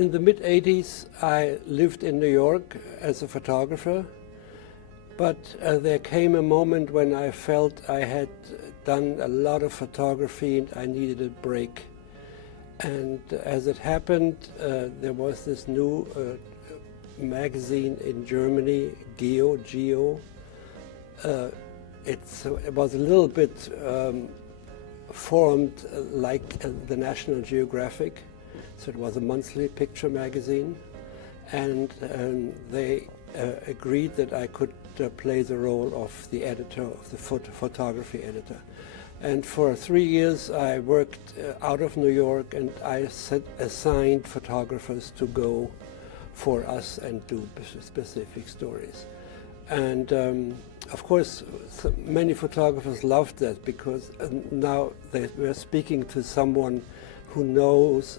in the mid-80s, I lived in New York as a photographer, but there came a moment when I felt I had done a lot of photography and I needed a break. And as it happened, there was this new magazine in Germany, Geo. It was a little bit formed like the National Geographic. So it was a monthly picture magazine, and they agreed that I could play the role of the editor, of the photography editor. And for 3 years I worked out of New York, and I assigned photographers to go for us and do specific stories. And of course, many photographers loved that, because now they were speaking to someone who knows,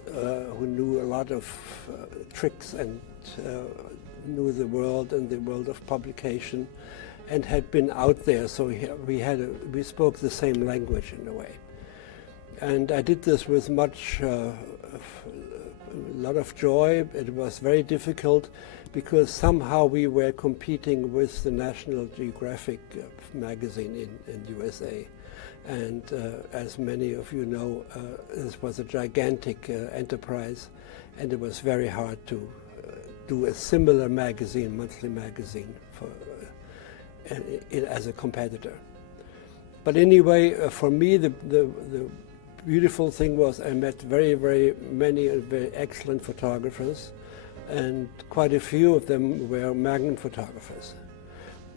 who knew a lot of tricks and knew the world and the world of publication, and had been out there. So we spoke the same language in a way. And I did this with a lot of joy. It was very difficult because somehow we were competing with the National Geographic magazine in USA. And as many of you know, this was a gigantic enterprise, and it was very hard to do a similar magazine, monthly magazine, as a competitor. But anyway, for me, the beautiful thing was I met very many very excellent photographers, and quite a few of them were Magnum photographers.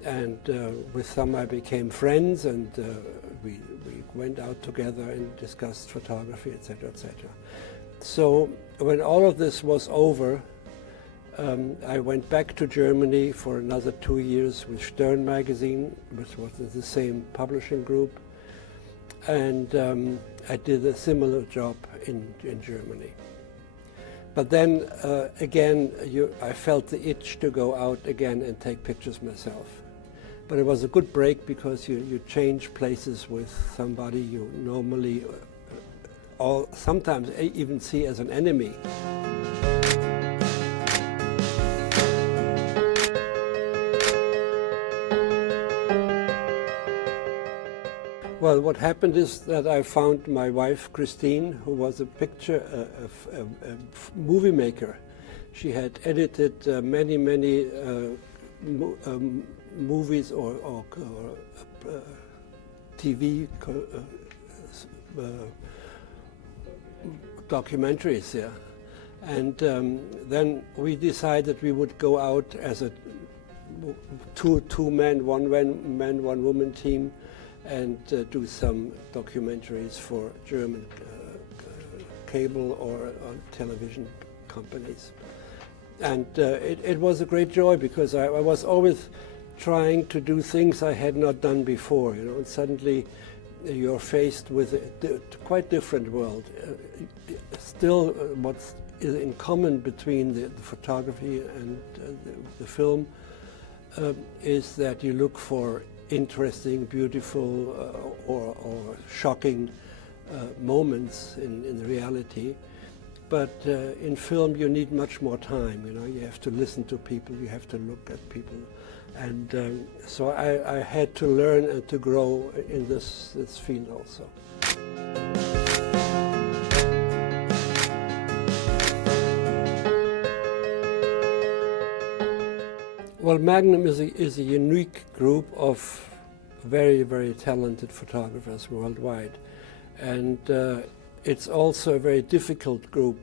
And with some I became friends, and we went out together and discussed photography, etc., etc. So when all of this was over, I went back to Germany for another 2 years with Stern magazine, which was the same publishing group, and I did a similar job in Germany. But then again, I felt the itch to go out again and take pictures myself. But it was a good break, because you change places with somebody you normally, sometimes even see as an enemy. Well, what happened is that I found my wife, Christine, who was a movie maker. She had edited many movies or TV documentaries, yeah. And then we decided we would go out as a two man, one woman team, and do some documentaries for German cable or television companies. And it was a great joy, because I was always trying to do things I had not done before, you know, and suddenly you're faced with a quite different world. Still, what's in common between the photography and the film is that you look for interesting, beautiful, or shocking moments in reality. But in film you need much more time, you know, you have to listen to people, you have to look at people. And so I had to learn and to grow in this field also. Well, Magnum is a unique group of very talented photographers worldwide. And it's also a very difficult group.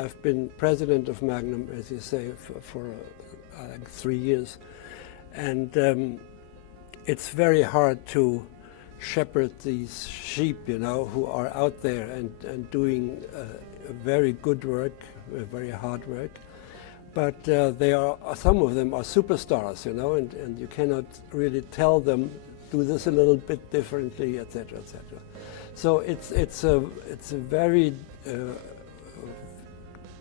I've been president of Magnum, as you say, for I think 3 years. And it's very hard to shepherd these sheep, you know, who are out there and doing very good work, very hard work. But some of them are superstars, you know, and you cannot really tell them, do this a little bit differently, etc., etc. So it's a very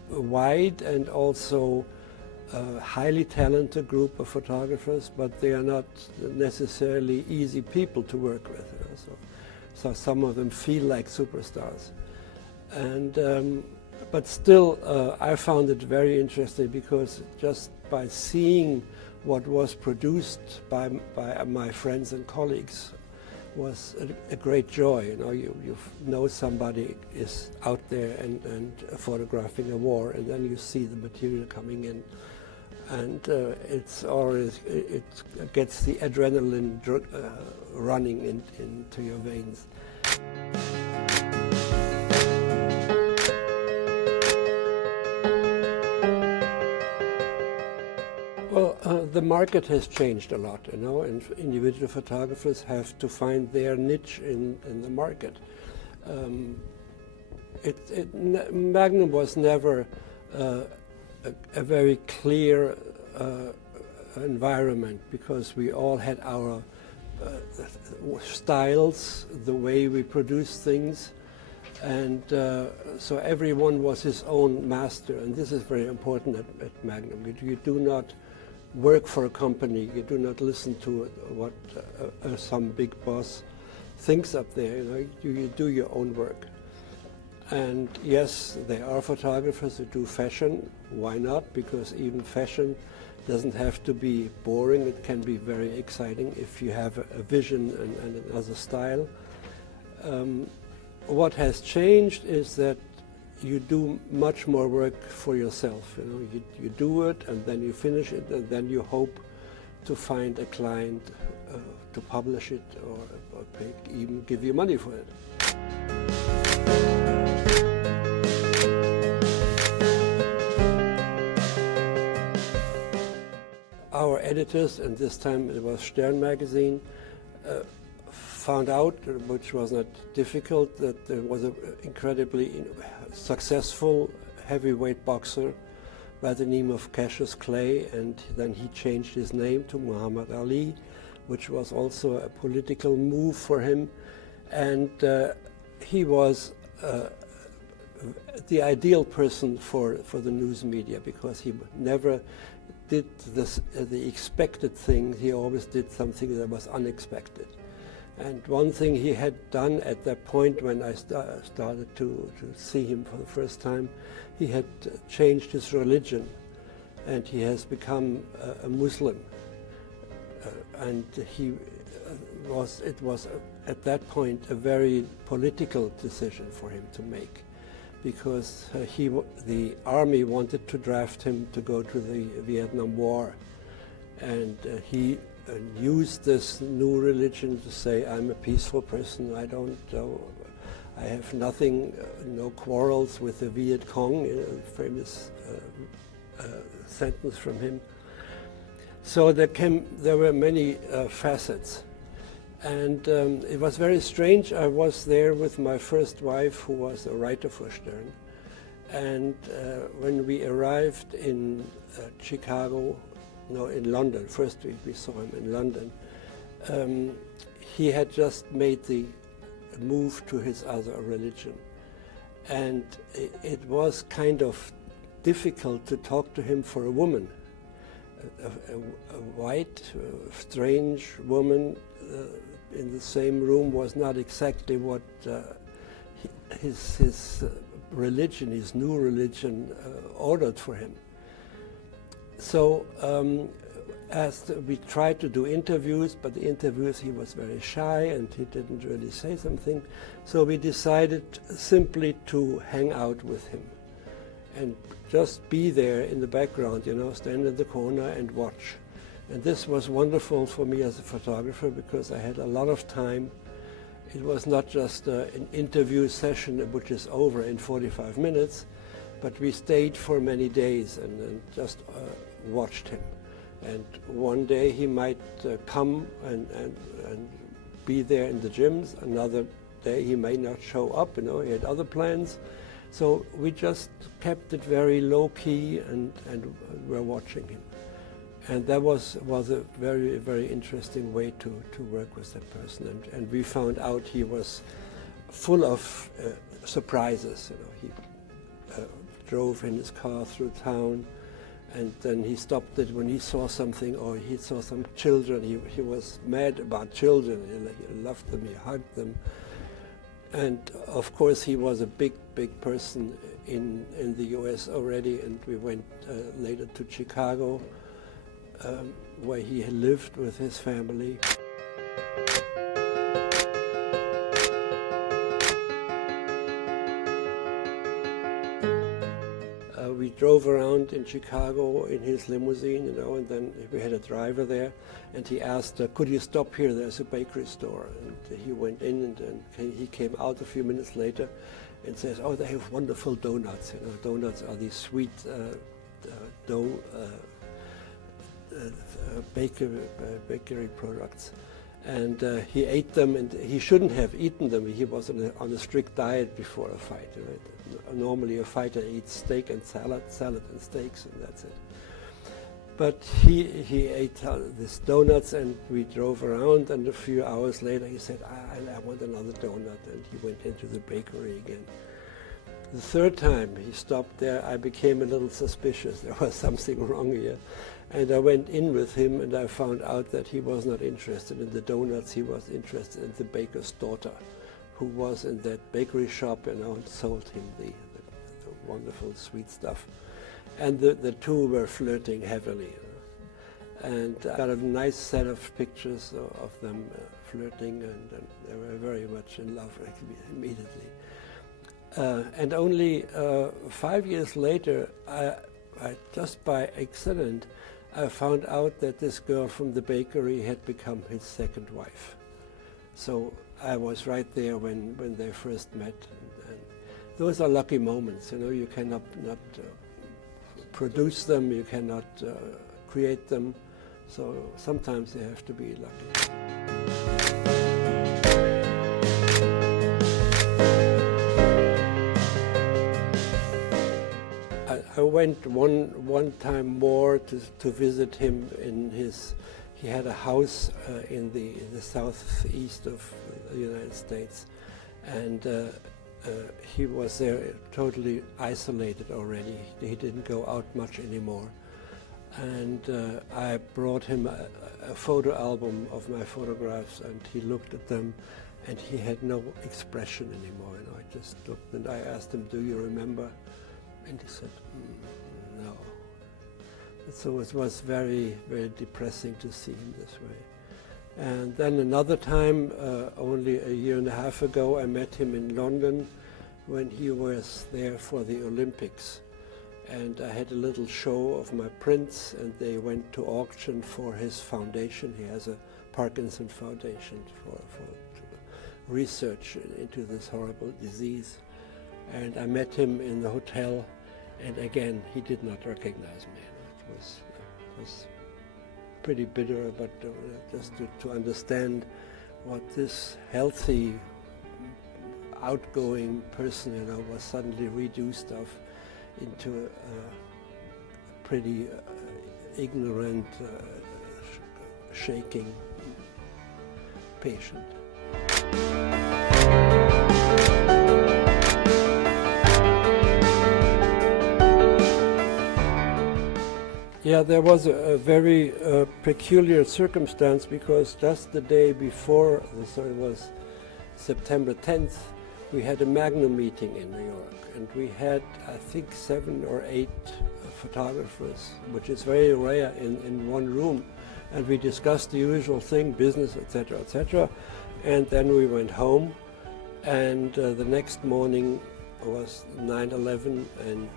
wide and also highly talented group of photographers, but they are not necessarily easy people to work with. You know? So some of them feel like superstars. And But still, I found it very interesting because just by seeing what was produced by my friends and colleagues was a great joy. You know, you know somebody is out there and photographing a war, and then you see the material coming in, and it gets the adrenaline running into your veins. Well, the market has changed a lot, you know, and individual photographers have to find their niche in the market. Magnum was never a very clear environment because we all had our styles, the way we produce things, and so everyone was his own master, and this is very important at Magnum. You do not work for a company, you do not listen to what some big boss thinks up there. You know, you do your own work. And yes, there are photographers who do fashion. Why not? Because even fashion doesn't have to be boring. It can be very exciting if you have a vision and another style. What has changed is that you do much more work for yourself. You know, you do it and then you finish it, and then you hope to find a client to publish it or even give you money for it. Our editors, and this time it was Stern magazine, found out, which was not difficult, that there was an incredibly successful heavyweight boxer by the name of Cassius Clay, and then he changed his name to Muhammed Ali, which was also a political move for him, and he was the ideal person for the news media because he never did the expected thing. He always did something that was unexpected. And one thing he had done at that point when I started to see him for the first time, he had changed his religion and he has become a Muslim. And it was at that point a very political decision for him to make, because the army wanted to draft him to go to the Vietnam War, and he used this new religion to say, I'm a peaceful person, I have nothing, no quarrels with the Viet Cong, a famous sentence from him. So there were many facets. And it was very strange. I was there with my first wife, who was a writer for Stern. And when we arrived in in London, first we saw him in London, he had just made the move to his other religion. And it was kind of difficult to talk to him for a woman. A white, strange woman in the same room was not exactly what his religion, his new religion, ordered for him. So as we tried to do interviews, but the interviews he was very shy and he didn't really say something. So we decided simply to hang out with him and just be there in the background, you know, stand in the corner and watch. And this was wonderful for me as a photographer because I had a lot of time. It was not just an interview session which is over in 45 minutes, but we stayed for many days and just watched him. And one day he might come and be there in the gyms. Another day he may not show up, you know, he had other plans. So we just kept it very low-key and were watching him. And that was a very, very interesting way to work with that person. And we found out he was full of surprises. You know, he drove in his car through town, and then he stopped it when he saw something, or he saw some children. He was mad about children. He loved them, he hugged them. And of course he was a big person in the US already, and we went later to Chicago, where he had lived with his family. We drove around in Chicago in his limousine, you know, and then we had a driver there, and he asked, could you stop here, there's a bakery store. And he went in, and he came out a few minutes later and says, oh, they have wonderful donuts. You know, donuts are these sweet dough bakery products. And he ate them, and he shouldn't have eaten them. He was on a strict diet before a fight. Right? Normally a fighter eats steak and salad and steaks, and that's it. But he ate these donuts, and we drove around, and a few hours later he said, I want another donut, and he went into the bakery again. The third time he stopped there, I became a little suspicious. There was something wrong here. And I went in with him, and I found out that he was not interested in the donuts. He was interested in the baker's daughter, who was in that bakery shop, you know, and sold him the wonderful sweet stuff. And the two were flirting heavily. You know? And I got a nice set of pictures of them flirting, and they were very much in love immediately. And only 5 years later, I just by accident, I found out that this girl from the bakery had become his second wife. So I was right there when they first met. And those are lucky moments, you know, you cannot produce them, you cannot create them, so sometimes you have to be lucky. I went one time more to visit him in his. He had a house in the southeast of the United States, and he was there totally isolated already. He didn't go out much anymore, and I brought him a photo album of my photographs, and he looked at them, and he had no expression anymore. You know, I just looked, and I asked him, "Do you remember?" And he said, no. So it was very, very depressing to see him this way. And then another time, only a year and a half ago, I met him in London when he was there for the Olympics. And I had a little show of my prints, and they went to auction for his foundation. He has a Parkinson Foundation for research into this horrible disease. And I met him in the hotel, and again, he did not recognize me. It was pretty bitter, but just to understand what this healthy, outgoing person, you know, was suddenly reduced into a pretty ignorant, shaking patient. Yeah, there was a very peculiar circumstance, because just the day before, so it was September 10th, we had a Magnum meeting in New York, and we had, I think, 7 or 8 photographers, which is very rare in one room, and we discussed the usual thing, business, etc., etc., and then we went home, and the next morning was 9/11, and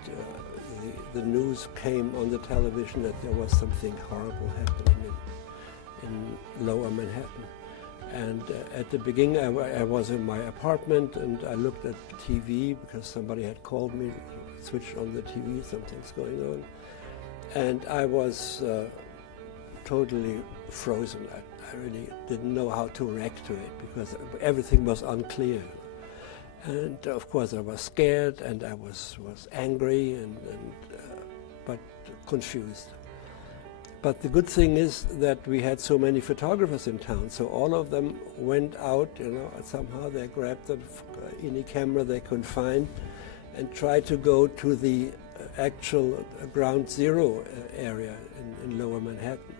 the news came on the television that there was something horrible happening in Lower Manhattan. And at the beginning, I was in my apartment, and I looked at TV because somebody had called me, switched on the TV, something's going on. And I was totally frozen. I really didn't know how to react to it, because everything was unclear. And of course I was scared, and I was angry, but confused. But the good thing is that we had so many photographers in town, so all of them went out, you know, and somehow they grabbed any camera they could find and tried to go to the actual ground zero area in Lower Manhattan.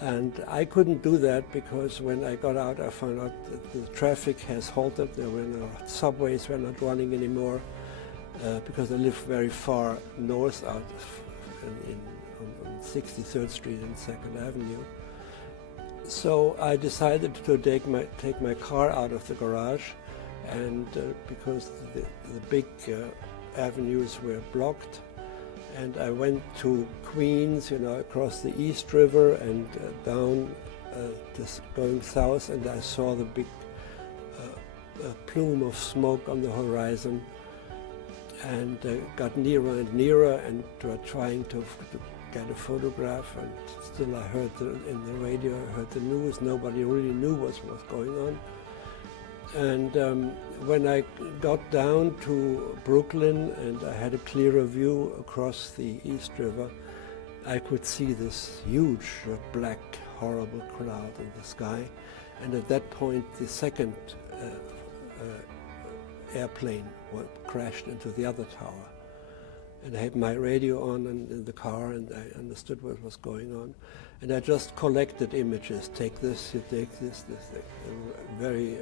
And I couldn't do that because when I got out, I found out that the traffic has halted. There were no subways were not running anymore because I live very far north out on 63rd Street and 2nd Avenue. So I decided to take my car out of the garage, and because the big avenues were blocked, and I went to Queens, across the East River and down, going south, and I saw the big plume of smoke on the horizon, and got nearer and nearer, and trying to get a photograph. And still, I heard in the radio, I heard the news. Nobody really knew what was going on. And when I got down to Brooklyn and I had a clearer view across the East River, I could see this huge black, horrible cloud in the sky. And at that point, the second airplane crashed into the other tower. And I had my radio on in the car, and I understood what was going on. And I just collected images. Take this, you take this. A very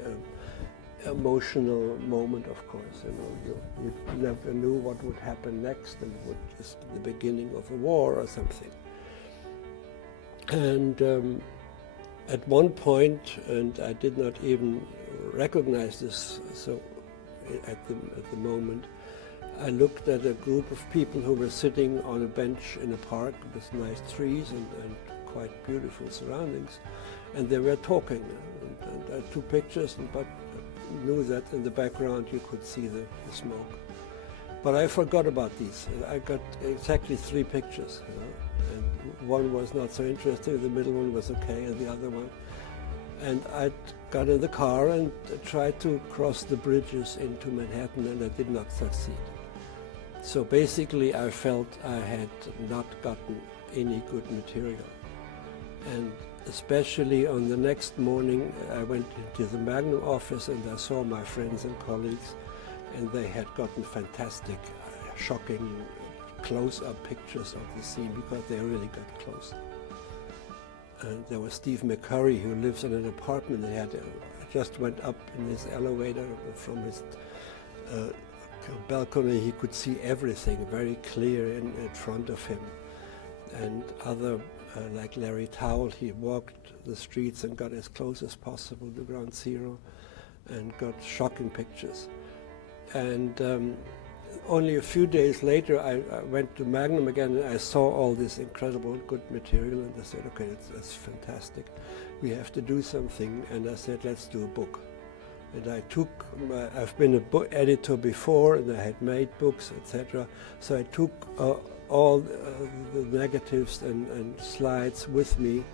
emotional moment, of course. You never knew what would happen next, and it would just be the beginning of a war or something. And at one point, and I did not even recognize this, so at the moment, I looked at a group of people who were sitting on a bench in a park with nice trees and quite beautiful surroundings, and they were talking. And I took pictures, but knew that in the background you could see the smoke. But I forgot about these. I got exactly 3 pictures, and one was not so interesting, the middle one was okay, and the other one. And I got in the car and tried to cross the bridges into Manhattan, and I did not succeed. So basically I felt I had not gotten any good material. And especially on the next morning, I went into the Magnum office and I saw my friends and colleagues, and they had gotten fantastic, shocking close-up pictures of the scene because they really got close. And there was Steve McCurry, who lives in an apartment. He had just went up in his elevator from his balcony. He could see everything very clear in front of him. And other, like Larry Towell, he walked the streets and got as close as possible to Ground Zero and got shocking pictures. And only a few days later, I went to Magnum again, and I saw all this incredible good material, and I said, okay, that's fantastic. We have to do something. And I said, let's do a book. And I've been a book editor before, and I had made books, etc. So I took all the negatives and slides with me,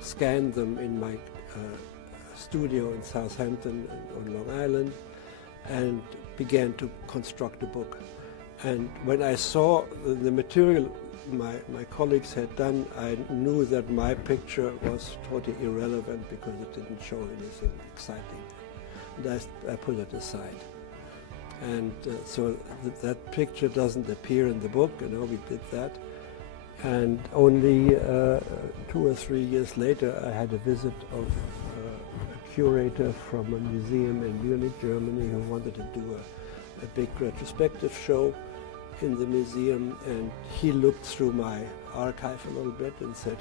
scanned them in my studio in Southampton on Long Island, and began to construct a book. And when I saw the material my colleagues had done, I knew that my picture was totally irrelevant because it didn't show anything exciting. And I put it aside. And so that picture doesn't appear in the book, we did that. And only 2 or 3 years later, I had a visit of a curator from a museum in Munich, Germany, who wanted to do a big retrospective show in the museum, and he looked through my archive a little bit and said,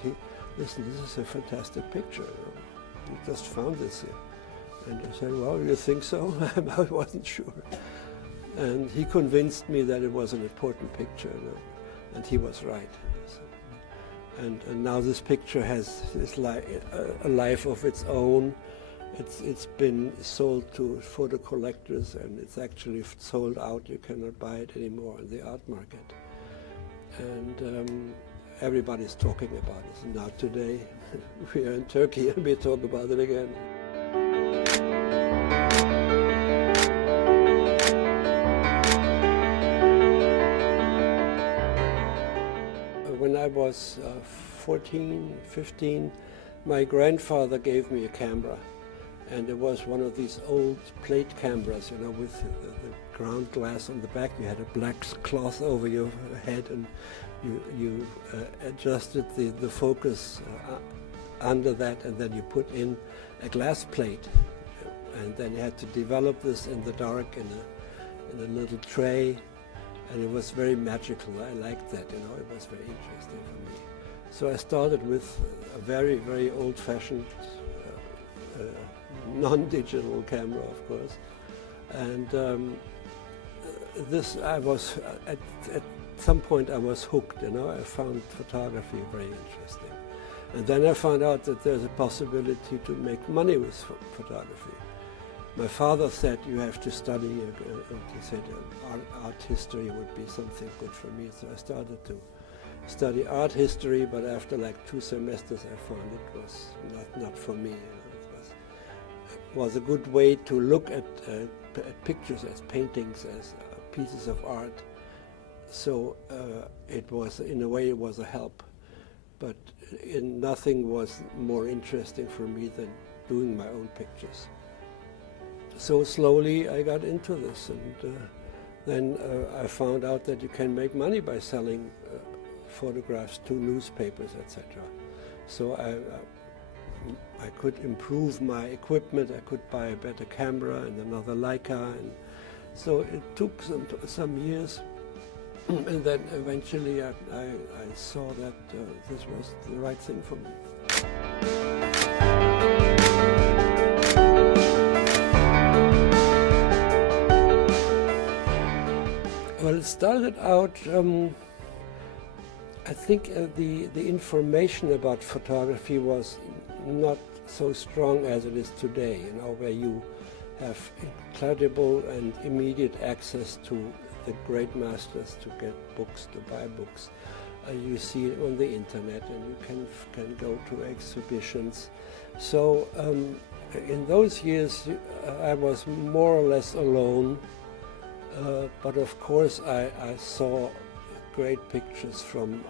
listen, this is a fantastic picture. You just found this here. And I said, well, you think so? I wasn't sure. And he convinced me that it was an important picture, and he was right. And now this picture has a life of its own. It's been sold to photo collectors, and it's actually sold out. You cannot buy it anymore in the art market. And everybody's talking about it. And now today, we are in Turkey and we talk about it again. When I was 14, 15, my grandfather gave me a camera. And it was one of these old plate cameras, with the ground glass on the back. You had a black cloth over your head, and you adjusted the focus under that, and then you put in a glass plate, and then you had to develop this in the dark in a little tray, and it was very magical. I liked that, you know, it was very interesting for me. So I started with a very, very old-fashioned non-digital camera, of course, and this I was at some point I was hooked. You know, I found photography very interesting, and then I found out that there's a possibility to make money with photography. My father said you have to study, and he said art history would be something good for me. So I started to study art history, but after like 2 semesters, I found it was not for me. You know, it was a good way to look at pictures as paintings, as pieces of art. So it was, in a way, it was a help. But nothing was more interesting for me than doing my own pictures. So slowly I got into this, and then I found out that you can make money by selling photographs to newspapers, etc. So I could improve my equipment. I could buy a better camera and another Leica, and so it took some years, and then eventually I saw that this was the right thing for me. Well, it started out, I think the information about photography was not so strong as it is today, you know, where you have incredible and immediate access to the great masters to get books, to buy books. You see it on the internet, and you can go to exhibitions. So in those years I was more or less alone. But of course, I saw great pictures from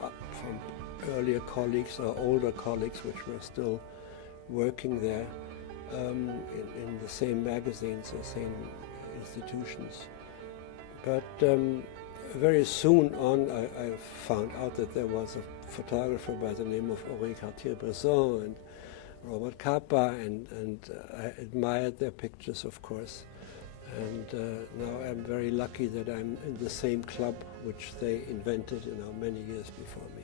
earlier colleagues or older colleagues, which were still working there in the same magazines or same institutions. But very soon on, I found out that there was a photographer by the name of Henri Cartier-Bresson and Robert Capa, and I admired their pictures, of course. And now I'm very lucky that I'm in the same club which they invented, you know, many years before me.